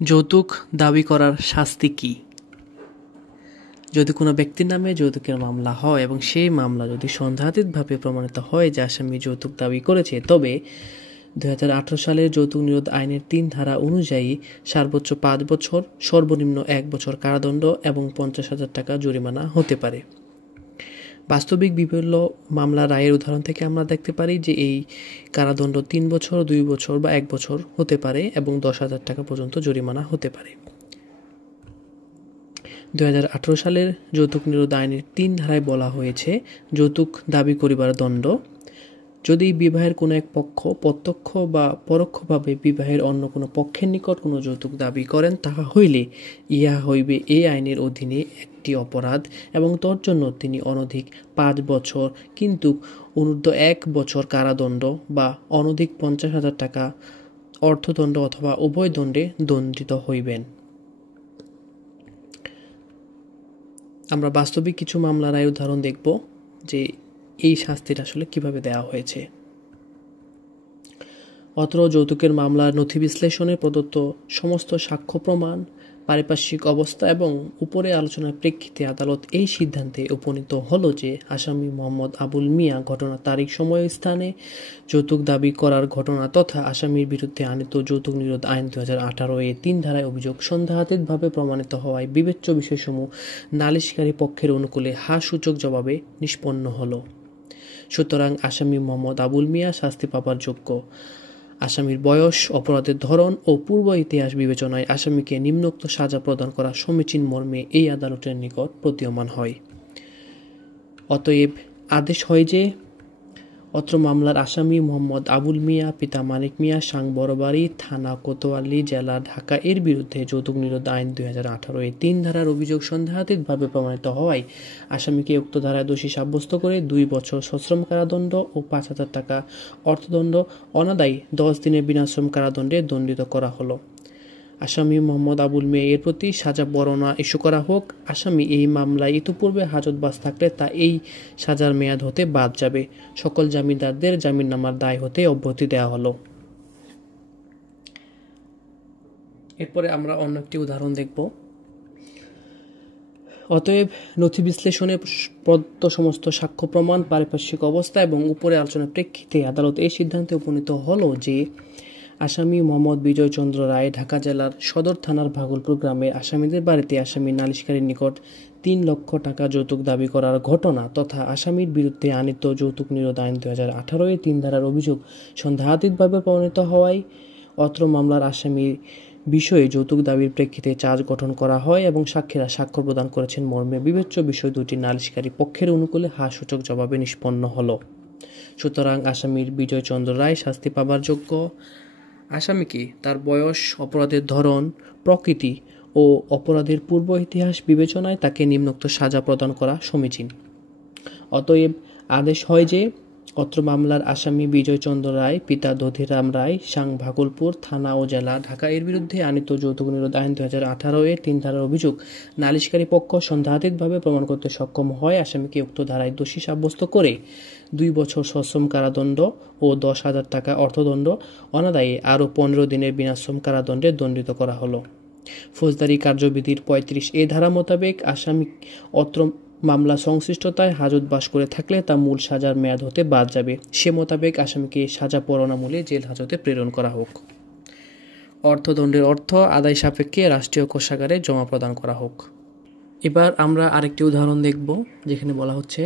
যৌতুক দাবি করার শাস্তি কি? যদি কোনো ব্যক্তির নামে যৌতুকের মামলা হয় এবং সেই মামলা যদি সন্দেহাতীতভাবে প্রমাণিত হয় যে আসামি যৌতুক দাবি করেছে, তবে 2018 সালের যৌতুক নিরোধ আইনের 3 ধারা অনুযায়ী সর্বোচ্চ 5 বছর, সর্বনিম্ন 1 বছর কারাদণ্ড এবং 50,000 টাকা জরিমানা হতে পারে। বাস্তবিক বিভিন্ন মামলা রায়ের উদাহরণ থেকে আমরা দেখতে পারি যে এই কারাদণ্ড 3 বছর, 2 বছর বা 1 বছর হতে পারে এবং 10,000 টাকা পর্যন্ত জরিমানা হতে পারে। 2018 সালের যৌতুক নিরোধ আইনের 3 ধারায় বলা হয়েছে, যৌতুক দাবি করিবার দণ্ড যদি বিবাহের কোনো এক পক্ষ প্রত্যক্ষ বা পরোক্ষভাবে বিবাহের অন্য কোনো পক্ষের নিকট কোনো যৌতুক দাবি করেন, তাহা হইলে ইহা হইবে এই আইনের অধীনে একটি অপরাধ এবং তোর জন্য তিনি অনধিক 5 বছর কিন্তু অনূর্ধ্ব 1 বছর কারাদণ্ড বা অনধিক 50,000 টাকা অর্থদণ্ড অথবা উভয় দণ্ডে দণ্ডিত হইবেন। আমরা বাস্তবিক কিছু মামলার রায় উদাহরণ দেখব যে এই শাস্তিটা আসলে কিভাবে দেওয়া হয়েছে। অত্র যৌতুকের মামলার নথি বিশ্লেষণে প্রদত্ত সমস্ত সাক্ষ্য প্রমাণ, পারিপার্শ্বিক অবস্থা এবং উপরে আলোচনার প্রেক্ষিতে আদালত এই সিদ্ধান্তে উপনীত হলো যে আসামি মোহাম্মদ আবুল মিয়া ঘটনার তারিখ, সময়, স্থানে যৌতুক দাবি করার ঘটনা তথা আসামির বিরুদ্ধে আনীত যৌতুক নিরোধ আইন 2018 এর 3 ধারায় অভিযোগ সন্দেহাতীতভাবে প্রমাণিত হওয়ায় বিবেচ্য বিষয়সমূহ নালিশকারী পক্ষের অনুকূলে সূচক জবাবে নিষ্পন্ন হলো। সুতরাং আসামি মোহাম্মদ আবুল মিয়া শাস্তি পাবার যোগ্য। আসামির বয়স, অপরাধের ধরন ও পূর্ব ইতিহাস বিবেচনায় আসামিকে নিম্নোক্ত সাজা প্রদান করা সমীচীন মর্মে এই আদালতের নিকট প্রতীয়মান হয়। অতএব আদেশ হয় যে অত্র মামলার আসামি মোহাম্মদ আবুল মিয়া, পিতা মানিক মিয়া, সাং বড়বাড়ি, থানা কোতোয়ালি, জেলা ঢাকা এর বিরুদ্ধে যৌতুক নিরোধ আইন 2018 এর 3 ধারার অভিযোগ সন্দেহাতীতভাবে প্রমাণিত হওয়ায় আসামিকে উক্ত ধারায় দোষী সাব্যস্ত করে 2 বছর সশ্রম কারাদণ্ড ও 5,000 টাকা অর্থদণ্ড, অনাদায়ী 10 দিনের বিনাশ্রম কারাদণ্ডে দণ্ডিত করা হলো। আসামি মোহাম্মদ আবুল মিয়া এর প্রতি সাজা পরোয়ানা ইস্যু করা হোক। আসামি এই মামলায় ইতিপূর্বে হাজতবাস থাকলে তা এই সাজার মেয়াদ হতে বাদ যাবে। সকল জামিনদারদের জামিননামার দায় হতে অব্যাহতি দেওয়া হলো। এরপরে আমরা অন্য একটি উদাহরণ দেখব। অতএব নথি বিশ্লেষণে প্রদত্ত সমস্ত সাক্ষ্য প্রমাণ, পারিপার্শ্বিক অবস্থা এবং উপরে আলোচনার প্রেক্ষিতে আদালত এই সিদ্ধান্তে উপনীত হলো যে আসামি মোহাম্মদ বিজয় চন্দ্র রায় ঢাকা জেলার সদর থানার ভাগলপুর গ্রামে আসামিদের বাড়িতে আসামি নালিশকারীর নিকট 3 লক্ষ টাকা যৌতুক দাবি করার ঘটনা তথা আসামির বিরুদ্ধে আনীত যৌতুক নিরোধ আইন 2018 এর 3 ধারার অভিযোগ সন্দেহাতীতভাবে প্রমাণিত হওয়ায় অত্র মামলার আসামির বিষয়ে যৌতুক দাবির প্রেক্ষিতে চার্জ গঠন করা হয় এবং সাক্ষীরা সাক্ষ্য প্রদান করেছেন মর্মে বিবেচ্য বিষয় দুটি নালিশকারী পক্ষের অনুকূলে সূচক জবাবে নিষ্পন্ন হলো। সুতরাং আসামির বিজয় চন্দ্র রায় শাস্তি পাবার যোগ্য। আসামিকে তার বয়স, অপরাধের ধরন, প্রকৃতি ও অপরাধের পূর্ব ইতিহাস বিবেচনায় তাকে নিম্নোক্ত সাজা প্রদান করা সমীচীন। অতএব আদেশ হয় যে অত্র মামলার আসামি বিজয় চন্দ্র রায়, পিতা দধিরাম রায়, সাং ভাগলপুর, থানা ও জেলা ঢাকা এর বিরুদ্ধে আনীত যৌতুক নিরোধ আইন 2018 এর 3 ধারার অভিযোগ নালিশকারী পক্ষ সন্দেহাতীতভাবে প্রমাণ করতে সক্ষম হয় আসামিকে উক্ত ধারায় দোষী সাব্যস্ত করে 2 বছর সশ্রম কারাদণ্ড ও 10,000 টাকা অর্থদণ্ড, অনাদায়ী আরও 15 দিনের বিনাশ্রম কারাদণ্ডে দণ্ডিত করা হলো। ফৌজদারি কার্যবিধির 35A ধারা মোতাবেক আসামি অত্র মামলা সংশ্লিষ্টতায় হাজতবাস করে থাকলে তা মূল সাজার মেয়াদ হতে বাদ যাবে। সে মোতাবেক আসামিকে সাজা পরোয়ানা মূলে জেল হাজতে প্রেরণ করা হোক। অর্থদণ্ডের অর্থ আদায় সাপেক্ষে রাষ্ট্রীয় কোষাগারে জমা প্রদান করা হোক। এবার আমরা আরেকটি উদাহরণ দেখব, যেখানে বলা হচ্ছে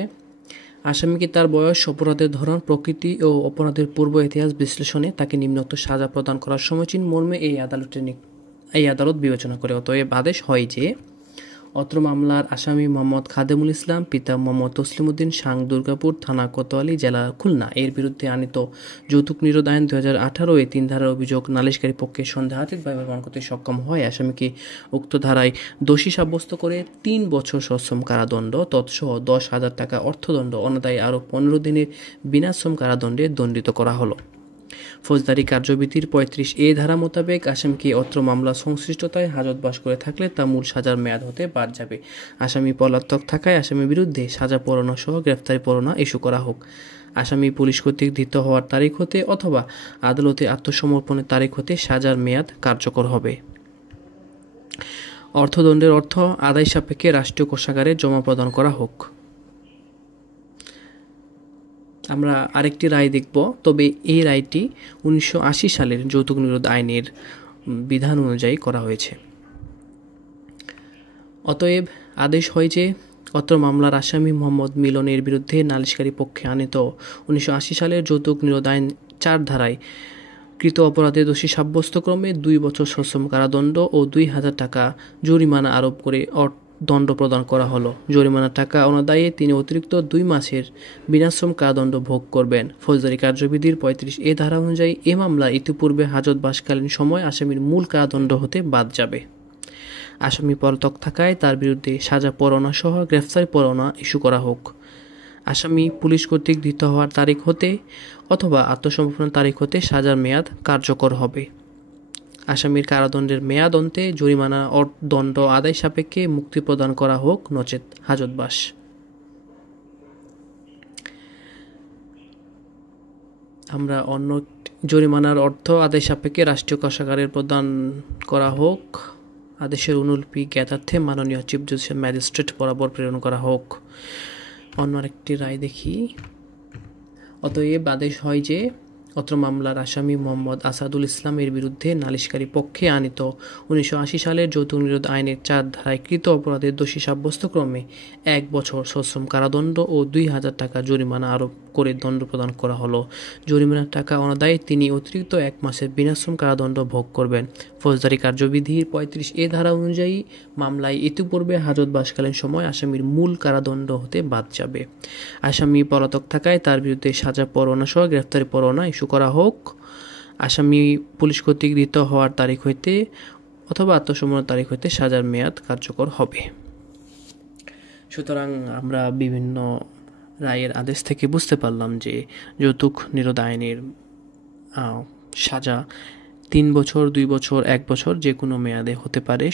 আসামিকে তার বয়স, অপরাধের ধরন, প্রকৃতি ও অপরাধের পূর্ব ইতিহাস বিশ্লেষণে তাকে নিম্নোক্ত সাজা প্রদান করার সমীচীন মর্মে এই আদালত বিবেচনা করে। অতএব আদেশ হয় যে অত্র মামলার আসামি মোহাম্মদ খাদেমুল ইসলাম, পিতা মোহাম্মদ তসলিমউদ্দিন, সাং দুর্গাপুর, থানা কোতোয়ালি, জেলা খুলনা এর বিরুদ্ধে আনীত যৌতুক নিরোধ আইন 2018 এর 3 ধারার অভিযোগ নালিশকারী পক্ষে সন্দেহাতীতভাবে প্রমাণ করতে সক্ষম হয় আসামিকে উক্ত ধারায় দোষী সাব্যস্ত করে 3 বছর সশ্রম কারাদণ্ড তৎসহ 10,000 টাকা অর্থদণ্ড, অনাদায়ী আরও 15 দিনের বিনাশ্রম কারাদণ্ডে দণ্ডিত করা হলো। ফৌজদারি কার্যবিধির 35A ধারা মোতাবেক আসামিকে অত্র মামলা সংশ্লিষ্টতায় হাজতবাস করে থাকলে তা মূল সাজার মেয়াদ হতে বাদ যাবে। আসামি পলাতক থাকায় আসামির বিরুদ্ধে সাজা পরোয়ানা সহ গ্রেফতারি পরোয়ানা ইস্যু করা হোক। আসামি পুলিশ কর্তৃক ধৃত হওয়ার তারিখ হতে অথবা আদালতে আত্মসমর্পণের তারিখ হতে সাজার মেয়াদ কার্যকর হবে। অর্থদণ্ডের অর্থ আদায় সাপেক্ষে রাষ্ট্রীয় কোষাগারে জমা প্রদান করা হোক। আমরা আরেকটি রায় দেখব, তবে এই রায়টি 1980 সালের যৌতুক নিরোধ আইনের বিধান অনুযায়ী করা হয়েছে। অতএব আদেশ হয় যে অত্র মামলার আসামি মোহাম্মদ মিলনের বিরুদ্ধে নালিশকারী পক্ষে আনীত 1980 সালের যৌতুক নিরোধ আইন 4 ধারায় কৃত অপরাধে দোষী সাব্যস্তক্রমে 2 বছর সশ্রম কারাদণ্ড ও 2000 টাকা জরিমানা আরোপ করে দণ্ড প্রদান করা হলো। জরিমানার টাকা অনাদায়ে তিনি অতিরিক্ত 2 মাসের বিনাশ্রম কারাদণ্ড ভোগ করবেন। ফৌজদারি কার্যবিধির 35A ধারা অনুযায়ী এ মামলা ইতিপূর্বে হাজতবাসকালীন সময় আসামির মূল কারাদণ্ড হতে বাদ যাবে। আসামি পলাতক থাকায় তার বিরুদ্ধে সাজা পরোয়ানা সহ গ্রেফতারি পরোয়ানা ইস্যু করা হোক। আসামি পুলিশ কর্তৃক ধৃত হওয়ার তারিখ হতে অথবা আত্মসমর্পণের তারিখ হতে সাজার মেয়াদ কার্যকর হবে। আসামির কারাদণ্ডের মেয়াদ অন্তে জরিমানা দণ্ড আদায় সাপেক্ষে মুক্তি প্রদান করা হোক, নচেত হাজতবাস। আমরা অন্য জরিমানার অর্থ আদায় সাপেক্ষে রাষ্ট্রীয় কোষাগারে প্রদান করা হোক। আদেশের অনুলিপি জ্ঞাতার্থে মাননীয় চিফ জুডিশিয়াল ম্যাজিস্ট্রেট বরাবর প্রেরণ করা হোক। অন্য আরেকটি রায় দেখি। অতএব আদেশ হয় যে অত্র মামলার আসামি মোহাম্মদ আসাদুল ইসলামের বিরুদ্ধে নালিশকারী পক্ষে আনীত 1980 সালের যৌতুক নিরোধ আইনের 4 ধারায় কৃত অপরাধের দোষী সাব্যস্তক্রমে 1 বছর সশ্রম কারাদণ্ড ও 2000 টাকা জরিমানা আরোপ করে দণ্ড প্রদান করা হলো। জরিমানার টাকা অনাদায়ে তিনি অতিরিক্ত 1 মাসের বিনাশ্রম কারাদণ্ড ভোগ করবেন। ফৌজদারি কার্যবিধির 35A ধারা অনুযায়ী মামলায় ইতিপূর্বে হাজতবাসকালীন সময় আসামির মূল কারাদণ্ড হতে বাদ যাবে। আসামি পলাতক থাকায় তার বিরুদ্ধে সাজা পরোয়ানা সহ গ্রেফতারি পরোয়ানা ইস্যু করা হোক। আসামি পুলিশ কর্তৃক ধৃত হওয়ার তারিখ হইতে অথবা আত্মসমর্পণের তারিখ হইতে সাজার মেয়াদ কার্যকর হবে। সুতরাং আমরা বিভিন্ন রায়ের আদেশ থেকে বুঝতে পারলাম যে যৌতুক নিরোধ আইনের সাজা 3 বছর, 2 বছর, 1 বছর যে কোনো মেয়াদে হতে পারে।